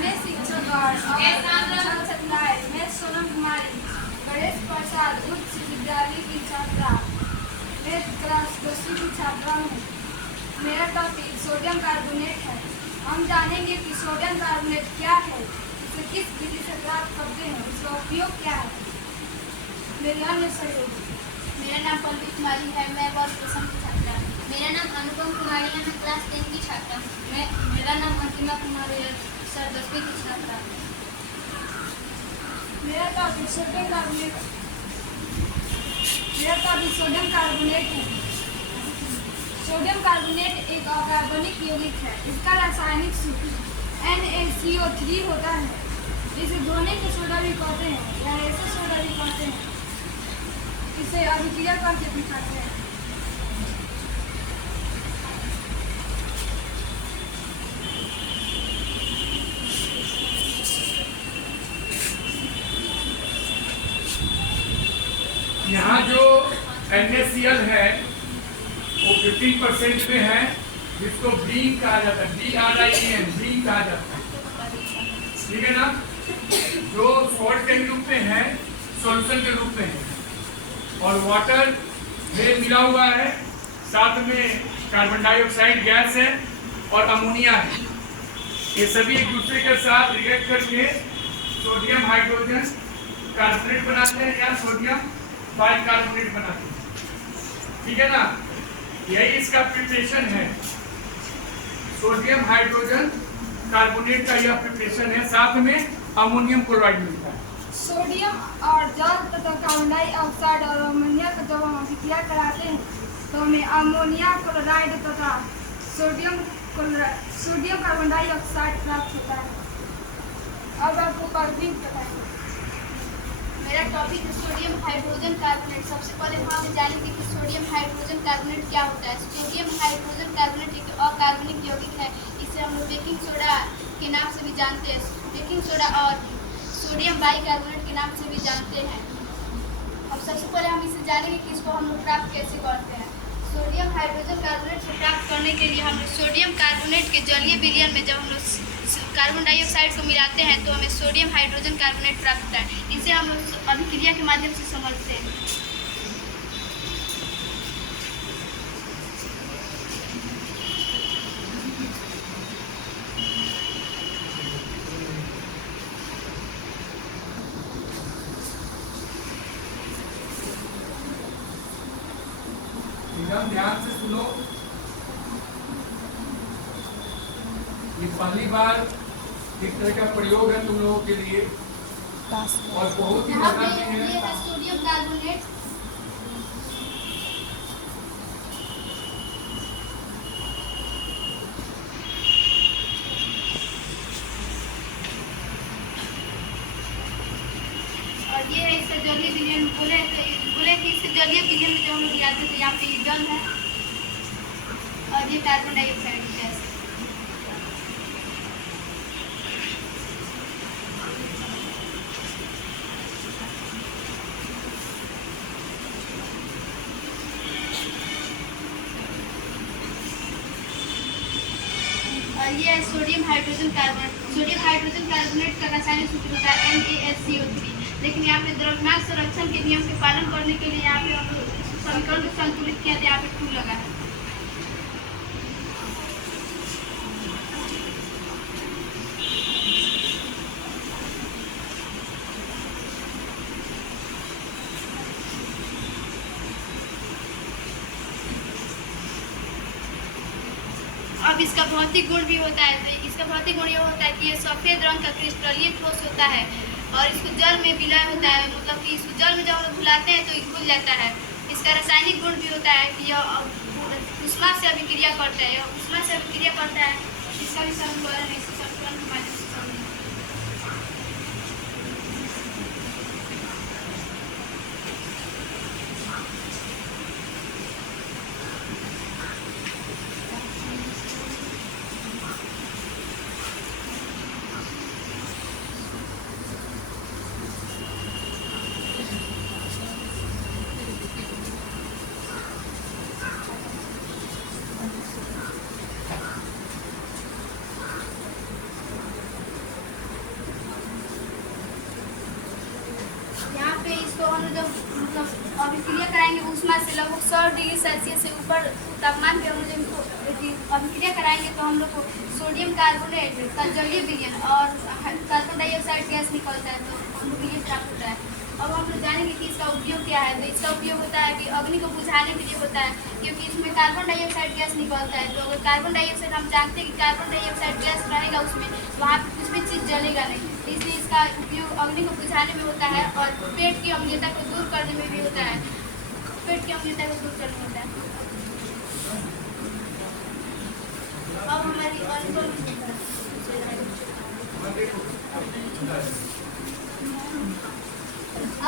माननीय शिक्षक और छात्राएं, मैं सोनम कुमारी गणेश प्रसाद उच्च विद्यालय की छात्रा, मैं क्लास 10वीं की छात्रा हूँ। मेरा टॉपिक सोडियम कार्बोनेट है। हम जानेंगे कि सोडियम कार्बोनेट क्या है, इसे किस विधि से प्राप्त करते हैं, इसका उपयोग क्या है। मेरे अन्य सहयोगी, मेरा नाम पल्लवी कुमारी है, मैं वर्ग प्रथम की छात्रा हूँ। मेरा नाम अनुपम कुमारी है, मैं क्लास 10 की छात्रा हूँ। मेरा नाम अंतिमा कुमारी है, सर 10वीं की छात्रा हूँ। मेरा टॉपिक सोडियम कार्बोनेट है। सोडियम कार्बोनेट एक अकार्बनिक यौगिक है। इसका रासायनिक सूत्र NaCO3 होता है। इसे धोने के सोडा भी कहते हैं या ऐसे सोडा भी कहते हैं। इसे अभिक्रिया करके दिखाते हैं। यहाँ जो NaCl है वो 15% में है, जिसको ब्रीन कहा जाता है, BRIN ब्रीन कहा जाता है, ठीक है ना। जो सॉल्ट के रूप में है, सॉल्यूशन के रूप में है, और वाटर में मिला हुआ है, साथ में कार्बन डाइऑक्साइड गैस है और अमोनिया है। ये सभी एक दूसरे के साथ रिएक्ट करके सोडियम हाइड्रोजन कार्बोनेट बनाते हैं या सोडियम बाइकार्बोनेट बनाते हैं, ठीक है ना। यही इसका प्रिपरेशन है, सोडियम हाइड्रोजन कार्बोनेट का यह प्रिपरेशन है, साथ में अमोनियम क्लोराइड मिलता है। सोडियम और जल तथा कार्बन डाइऑक्साइड और अमोनिया का जब हम अभिक्रिया कराते हैं तो हमें अमोनिया क्लोराइड तथा सोडियम कार्बन डाइऑक्साइड प्राप्त होता है। अब आपको कार्बन बताएंगे। मेरा टॉपिक है सोडियम हाइड्रोजन कार्बोनेट। सबसे पहले हम जानेंगे कि सोडियम हाइड्रोजन कार्बोनेट क्या होता है। सोडियम हाइड्रोजन कार्बोनेट एक अकार्बनिक यौगिक है। इसे हम लोग बेकिंग सोडा के नाम से भी जानते हैं। बेकिंग सोडा और सोडियम बाइकार्बोनेट के नाम से भी जानते हैं। अब सबसे पहले हम इसे जानेंगे कि इसको हम लोग प्राप्त कैसे करते हैं। सोडियम हाइड्रोजन कार्बोनेट को प्राप्त करने के लिए हम लोग सोडियम कार्बोनेट के जलीय विलयन में जब हम लोग कार्बन डाइऑक्साइड को मिलाते हैं तो हमें सोडियम हाइड्रोजन कार्बोनेट प्राप्त होता है। इसे हम लोग अभिक्रिया के माध्यम से समझते हैं। एकदम ध्यान से सुनो, ये पहली बार इस तरह का प्रयोग है तुम लोगों के लिए और बहुत ही यहाँ मजा पे भी ये है। है सोडियम कार्बोनेट। और ये है इसका जलीय विलयन। बोले कि इसके जलीय विलयन में जब हम लोग गिराते थे, यहाँ पे जल है और ये कार्बन डाइऑक्साइड गैस है। और ये है sodium hydrogen carbonate. Sodium hydrogen carbonate का रासायनिक सूत्र होता है NaCO3। लेकिन यहाँ पे द्रव्यमान संरक्षण के नियम के पालन करने के लिए यहाँ पे हम लोग समीकरण को संतुलित किया, यहाँ पे 2 लगा है। अब इसका भौतिक गुण भी होता है। तो इसका भौतिक गुण यह होता है कि ये सफ़ेद रंग का क्रिस्टलीय ठोस होता है और इसको जल में विलय होता है। मतलब कि इसको जल में जब हम लोग घुलाते हैं तो ये घुल जाता है। इसका रासायनिक गुण भी होता है कि यह ऊष्मा से अभिक्रिया करता है। यह ऊष्मा से अभिक्रिया करता है, इसका भी समीकरण है, इसी समीकरण के माध्यम से समझेंगे। इसको हम लोग जब मतलब अभिक्रिया कराएंगे ऊष्मा से लगभग 100 डिग्री सेल्सियस से ऊपर तापमान पे हम लोग इनको अभिक्रिया कराएंगे तो हम लोग को सोडियम कार्बोनेट का जलीय विलयन और कार्बन डाइऑक्साइड गैस निकलता है, तो हम लोग ये प्राप्त होता है। अब हम लोग जानेंगे कि इसका उपयोग क्या है। तो इसका उपयोग होता है कि अग्नि को बुझाने के लिए होता है, क्योंकि इसमें कार्बन डाइऑक्साइड गैस निकलता है। तो अगर कार्बन डाइऑक्साइड, हम जानते हैं कि कार्बन डाइऑक्साइड गैस रहेगा उसमें, वहाँ पर कुछ भी चीज़ जलेगा नहीं, इसलिए इसका उपयोग अग्नि को बुझाने में होता है और पेट की अम्लीयता को दूर करने में भी होता है। पेट की अम्लीयता को दूर करने में होता है। अब हमारी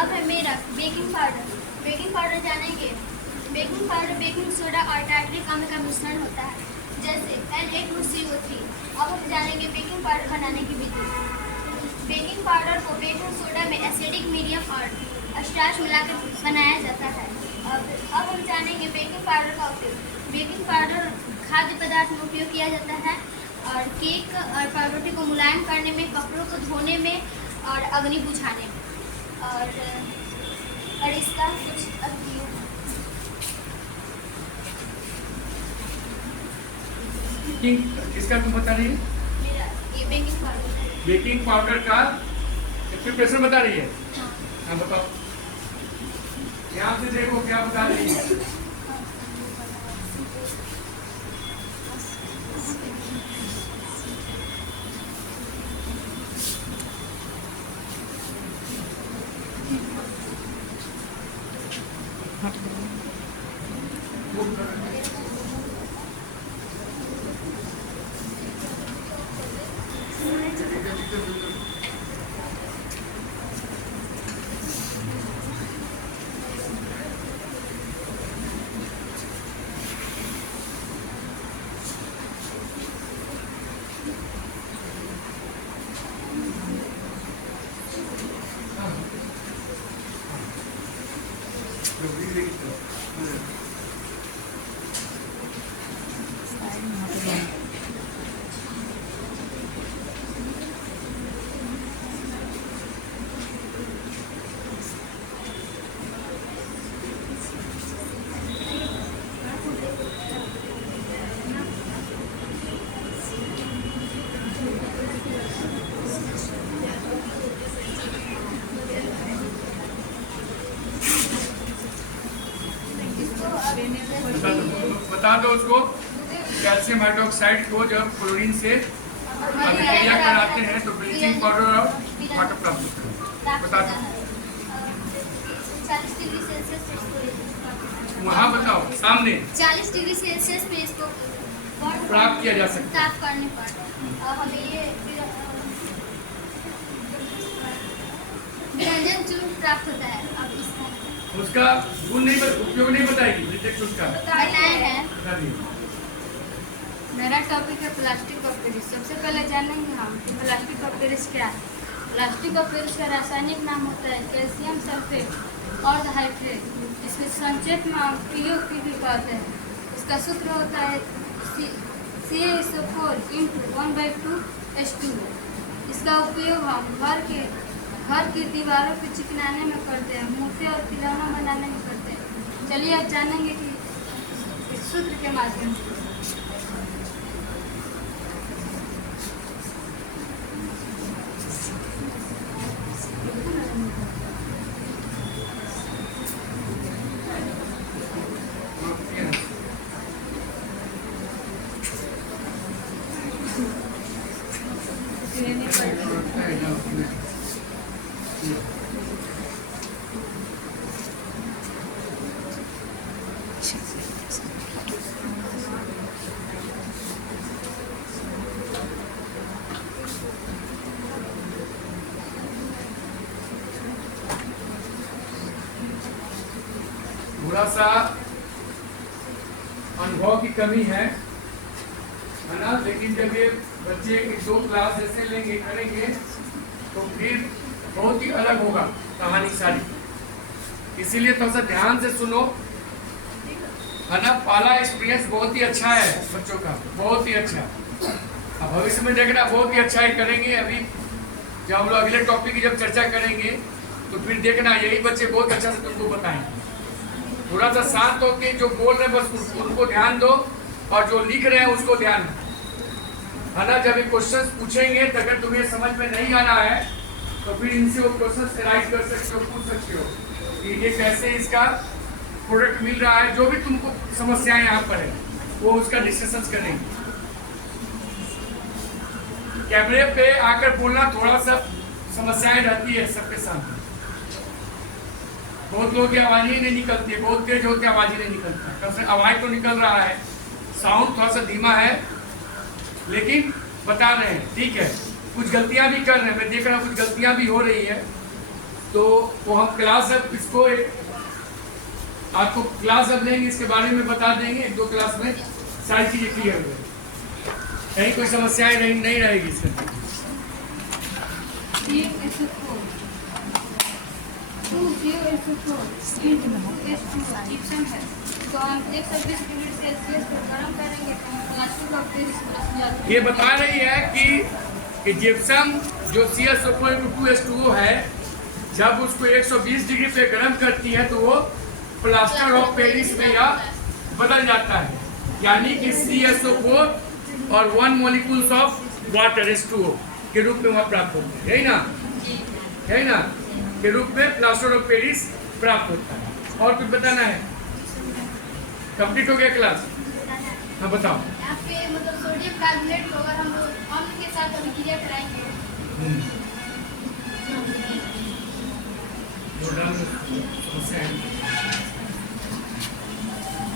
अब है मेरा बेकिंग पाउडर। बेकिंग पाउडर जानेंगे। बेकिंग पाउडर बेकिंग सोडा और टार्टरिक अम्ल का मिश्रण होता है, जैसे Na2CO3। अब हम जानेंगे बेकिंग पाउडर बनाने की विधि। बेकिंग पाउडर को बेकिंग सोडा में एसिडिक मीडियम और स्टार्च मिलाकर बनाया जाता है। अब हम जानेंगे बेकिंग पाउडर का उपयोग। बेकिंग पाउडर खाद्य पदार्थ में उपयोग किया जाता है और केक और पाउडर को मुलायम करने में, कपड़ों को धोने में और अग्नि बुझाने में। और इसका कुछ इसका तुम बता रही है? मेरा ये बेकिंग पाउडर। बेकिंग पाउडर का प्रिपरेशन बता रही है? हाँ बताओ, यहाँ से देखो क्या बता रही है। बता दो उसको। कैल्शियम हाइड्रोक्साइड को जब क्लोरीन से अभिक्रिया कराते हैं तो ब्लीचिंग पाउडर और वाटर प्राप्त होता है। बता दो 40 डिग्री सेल्सियस पे वहाँ बताओ सामने 40 डिग्री सेल्सियस पे इसको प्राप्त किया जा सकता है। ताप करने पर हमें ये व्यंजन चूर्ण प्राप्त होता है। अब इसका उसका गुण नहीं, उपयोग नहीं बताएगी रिजेक्ट उसका बनाए हैं। बता दिए। मेरा टॉपिक है प्लास्टिक ऑफ पेरिस। सबसे पहले जानेंगे हम कि प्लास्टिक ऑफ पेरिस क्या है। प्लास्टिक ऑफ पेरिस का रासायनिक नाम होता है कैल्शियम सल्फेट और हाइड्रेट। इसके संक्षेप में हम POP भी कहते हैं। इसका सूत्र होता है CaSO4 × 1/2H2। इसका उपयोग हम घर की दीवारों को चिकनाने में करते हैं, मूर्ति और खिलौना बनाने में करते हैं। चलिए अब जानेंगे कि इस सूत्र के माध्यम से। थोड़ा सा अनुभव की कमी है ना, लेकिन जब ये बच्चे 1-2 क्लास ऐसे लेंगे करेंगे तो फिर बहुत ही अलग होगा कहानी सारी। इसीलिए थोड़ा सा ध्यान से सुनो, है ना। पहला एक्सपीरियंस बहुत ही अच्छा है बच्चों का, बहुत ही अच्छा। अब भविष्य में देखना बहुत ही अच्छा ही करेंगे। अभी जब हम लोग अगले टॉपिक की जब चर्चा करेंगे तो फिर देखना यही बच्चे बहुत अच्छा से तुमको बताएंगे। थोड़ा सा शांत होके जो बोल रहे हैं बस उनको ध्यान दो और जो लिख रहे हैं उसको ध्यान दो, है ना। जब ये क्वेश्चन पूछेंगे तो अगर तुम्हें समझ में नहीं आना है तो फिर इनसे वो क्वेश्चन राइट कर सकते हो, पूछ सकते हो कि ये कैसे इसका प्रोडक्ट मिल रहा है। जो भी तुमको समस्याएं यहाँ पर है वो उसका डिस्कशन करेंगे। कैमरे पे आकर बोलना थोड़ा सा समस्याएं रहती है सबके सामने। बहुत लोगों की आवाज ही नहीं निकलती है, बहुत तेज होकर आवाज ही नहीं निकलता। कम से आवाज तो निकल रहा है, साउंड थोड़ा सा धीमा है, लेकिन बता रहे हैं ठीक है। कुछ गलतियां भी कर रहे हैं, मैं देख रहा हूँ कुछ गलतियां भी हो रही है, तो वो हम क्लास अब इसको आपको क्लास अब लेंगे, इसके बारे में बता देंगे। 1-2 क्लास में सारी चीजें क्लियर हो जाएगी, कहीं कोई समस्याएं नहीं रहेगी इसमें। तो हम 120 डिग्री सेल्सियस पर गर्म करेंगे तो प्लास्टिक ऑफ पेरिस प्लस जल। ये बता रही है कि जिप्सम जो CaO2 है, जब उसको 120 डिग्री पे गर्म करती है तो वो प्लास्टर ऑफ पेरिस में या बदल जाता है, यानी कि CaSO4 और 1 मॉलिक्यूल्स ऑफ वाटर H2O के रूप में वह प्राप्त होता है, यही ना के रूप में प्लास्टर ऑफ पेरिस प्राप्त होता है। और कुछ बताना है? कंप्लीट हो गया क्लास? हाँ बताओ। यहाँ पे मतलब सोडियम कार्बोनेट को अगर हम अम्ल के साथ अभिक्रिया कराएंगे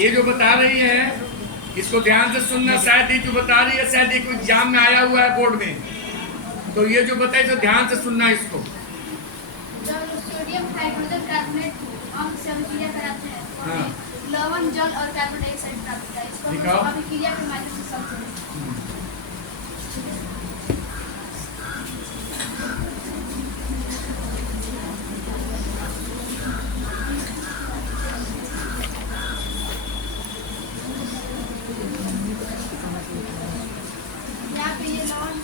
ये जो बता रही है इसको ध्यान से सुनना। शायद ये जो बता रही है शायद एक एग्जाम में आया हुआ है बोर्ड में, तो ये जो बताई तो ध्यान से सुनना इसको। जब सोडियम हाइड्रोजन कार्बोनेट को अम्ल से अभिक्रिया कराते हैं तो हाँ। लवण, जल और कार्बन डाइऑक्साइड प्राप्त होता है। इसको दिखाओ। हम अभिक्रिया के माध्यम से समझेंगे। यहाँ पे ये लवण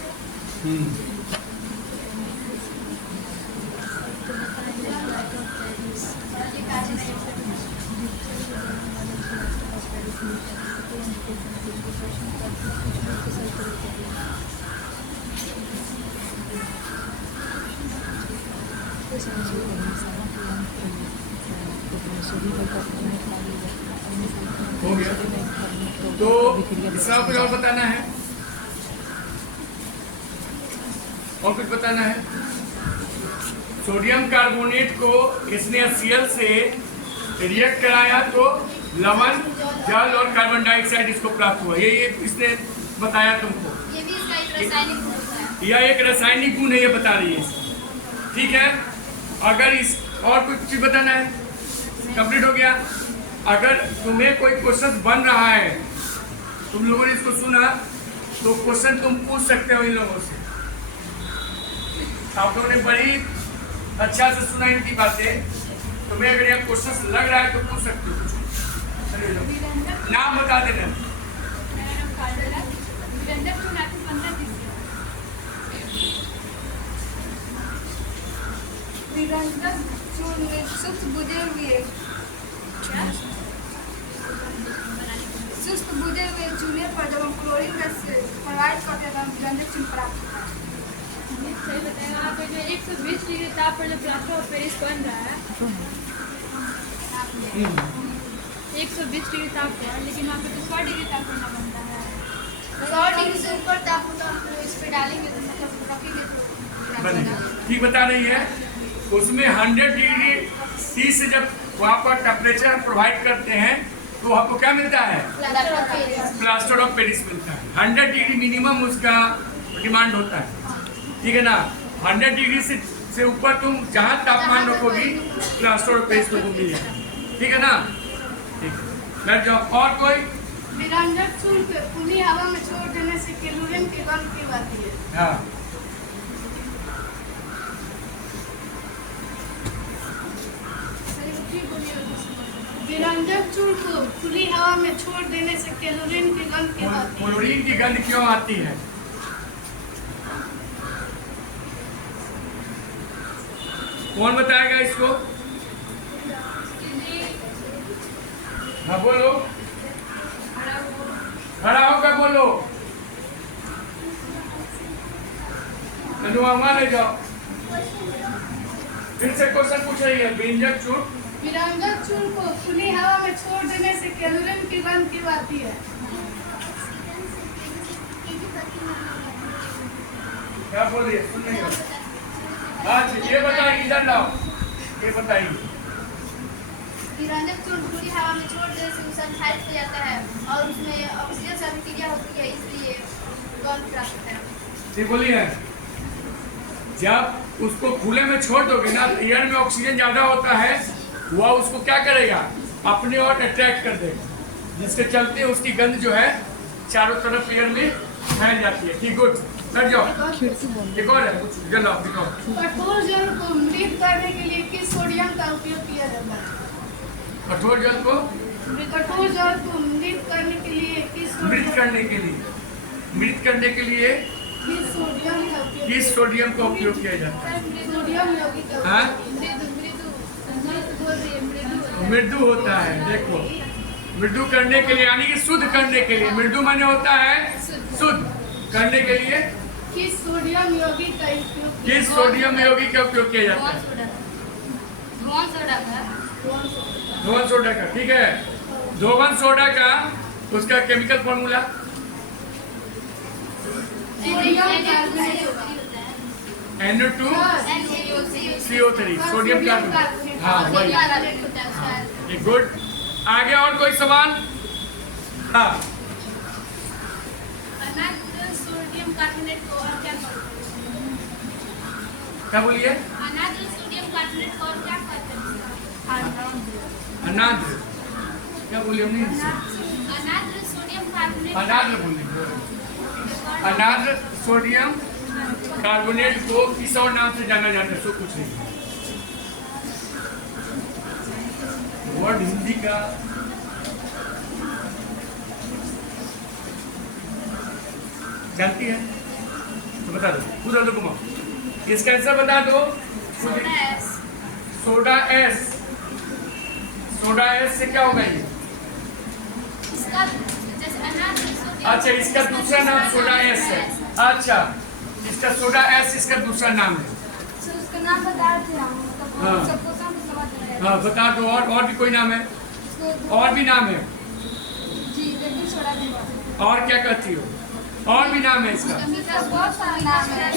हो गया। तो इसका कुछ और बताना है? और कुछ बताना है? सोडियम कार्बोनेट को इसने HCl से रिएक्ट कराया तो लवण, जल और कार्बन डाइऑक्साइड इसको प्राप्त हुआ। ये इसने बताया तुमको। ये भी इसका एक रासायनिक गुण होता है। यह एक रासायनिक गुण है, ये बता रही है ठीक है। अगर इस और कुछ चीज बताना है? कंप्लीट हो गया। अगर तुम्हें कोई क्वेश्चन बन रहा है, तुम लोगों ने इसको सुना तो क्वेश्चन तुम पूछ सकते हो इन लोगों से। आप लोगों ने बड़ी अच्छा से सुना इनकी बातें, तुम्हें अगर यह क्वेश्चन लग रहा है तो पूछ सकते हो। नाम बता देना। निरंतर चूर्ण सुस्त बुझे हुए चूल्हे पर जब हम क्लोरीन गैस से प्रवाहित करते हैं तो हम निरंतर चूर्ण प्राप्त होता है। सही बताया। वहाँ पे जो 120 डिग्री ताप पर जो प्लास्टर ऑफ पेरिस बन रहा है 120 डिग्री ताप पर, लेकिन वहाँ पे तो 100 डिग्री ताप पर ना बनता है। 100 डिग्री से ऊपर ताप होता है तो इस पे डालेंगे तो मतलब रखेंगे तो बनेगा। ठीक बता रही है। उसमें 100 डिग्री C से जब वहाँ पर टेम्परेचर प्रोवाइड करते हैं तो आपको क्या मिलता है? प्लास्टर ऑफ पेरिस मिलता है। 100 डिग्री मिनिमम उसका डिमांड होता है, ठीक है ना। 100 डिग्री से ऊपर तुम जहाँ तापमान रखोगी प्लास्टर ऑफ पेरिस को मिल जाएगा, ठीक है ना। ठीक है, बैठ जाओ। और कोई? निरंतर चूर्ण को खुली हवा में छोड़ देने से क्लोरीन की गंध क्यों आती है? हाँ निरंतर चूर्ण को खुली हवा में छोड़ देने से क्लोरीन की गंध क्यों आती है? क्लोरीन की गंध क्यों आती है? कौन बताएगा इसको? हाँ बोलो, खड़ा होकर बोलो। वहां ले जाओ। फिर से क्वेश्चन पूछ रही है। व्यंजक चूर्ण विरंजक चूर्ण को खुली हवा में छोड़ देने से कैलोरीन की गंध क्यों आती है? क्या बोल रही है? सुन नहीं हो? अच्छा ये बताइए, इधर लाओ, ये बताइए। विरंजक चूर्ण खुली हवा में छोड़ देने से संक्षारित हो जाता है और उसमें ऑक्सीजन से अभिक्रिया होती है, इसलिए गंध प्राप्त है। ठीक बोलिए। जब उसको खुले में छोड़ दोगे ना तो एयर में ऑक्सीजन ज्यादा होता है, वह उसको क्या करेगा? अपने ओर अट्रैक्ट कर देगा, जिसके चलते उसकी गंध जो है चारों तरफ एयर में फैल जाती है। ठीक, गुड, कर जाओ। एक और है, कुछ जलाओ, दिखाओ। कठोर जल को मृत करने के लिए किस सोडियम का उपयोग किया जाता है? कठोर जल को कठोर जल को मृत करने के लिए किस मृत करने के लिए किस सोडियम का उपयोग किया जाता है? सोडियम यौगिक का हाँ? मृदु होता है। देखो, मृदु करने के लिए यानी कि शुद्ध करने के लिए, मृदु माने होता है शुद्ध करने के लिए किस सोडियम यौगिक का उपयोग किस सोडियम यौगिक का उपयोग किया जाता है? धोवन सोडा का। ठीक है, धोवन सोडा का उसका chemical formula NO2CO3 sodium carbonate. हाँ वही। गुड। आगे और कोई सवाल? हाँ, सोडियम कार्बोनेट को और क्या कहते क्या बोलिए? हैं? सोडियम कार्बोनेट को और क्या कहते हैं? अनाद्र। क्या बोलिए? हमने सोडियम कार्बोनेट अनाद्र बोलिए। अनाद्र सोडियम कार्बोनेट को किस और नाम से जाना जाता है? सो कुछ नहीं, वर्ड हिंदी का जानती है तो बता दो। पूरा दो, घुमाओ। इसका आंसर बता दो। Soda S. सोडा एस से क्या होगा ये? अच्छा, इसका दूसरा नाम सोडा एस है। अच्छा, इसका सोडा एस इसका दूसरा नाम है। उसका नाम बता रहे थे हम। हाँ। सबको समझ हाँ बता दो। और भी कोई नाम है? और भी नाम है? जी, बेकिंग सोडा भी है। और क्या कहती हो? और भी नाम है इसका? बहुत सारे नाम है।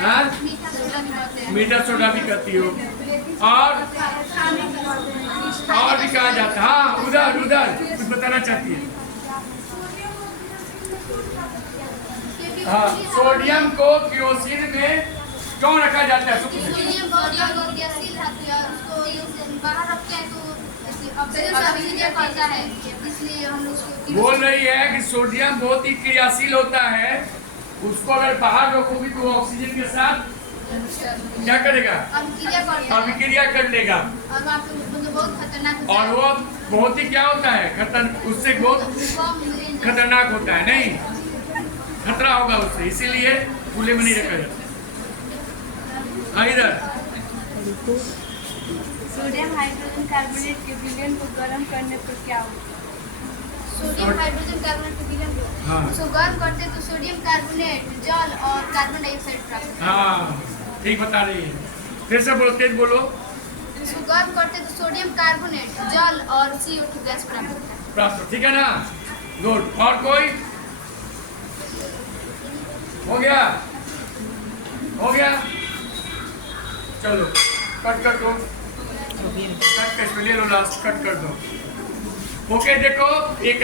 हाँ? मीठा सोडा भी होते हैं। मीठा सोडा भी कहती हो। और भी कहा जाता है। हाँ, उधर कुछ बताना चाहती है? हाँ, सोडियम को केरोसिन में क्यों रखा जाता है? सोडियम बहुत गैसीय धातु है, उसको बाहर रखते हैं तो ऑक्सीजन से अभिक्रिया करता है, इसलिए हम उसको बोल रही है कि सोडियम बहुत ही क्रियाशील होता है, उसको अगर बाहर रखोगी तो वो ऑक्सीजन के साथ क्या करेगा? अभिक्रिया कर लेगा। और वहाँ पे मतलब बहुत खतरनाक होता और है। वो बहुत ही क्या होता है? उससे बहुत खतरनाक होता है। नहीं, खतरा होगा उससे, इसीलिए खुले में नहीं रखा जाता। इधर सोडियम हाइड्रोजन कार्बोनेट के विलयन को गर्म करने पर क्या होगा? सोडियम हाइड्रोजन कार्बोनेट के विलयन को हाँ। उसको गर्म करते तो सोडियम कार्बोनेट, जल और कार्बन डाइऑक्साइड प्राप्त होता है। हाँ, ठीक बता रही है। फिर से बोलो, तेज बोलो। उसको गर्म करते तो सोडियम कार्बोनेट, जल और CO2 गैस प्राप्त होता है। प्राप्त, ठीक है ना? गुड। और कोई? हो गया? चलो कट कर दो। कट कर ले लो, लास्ट कट कर दो। ओके, देखो 1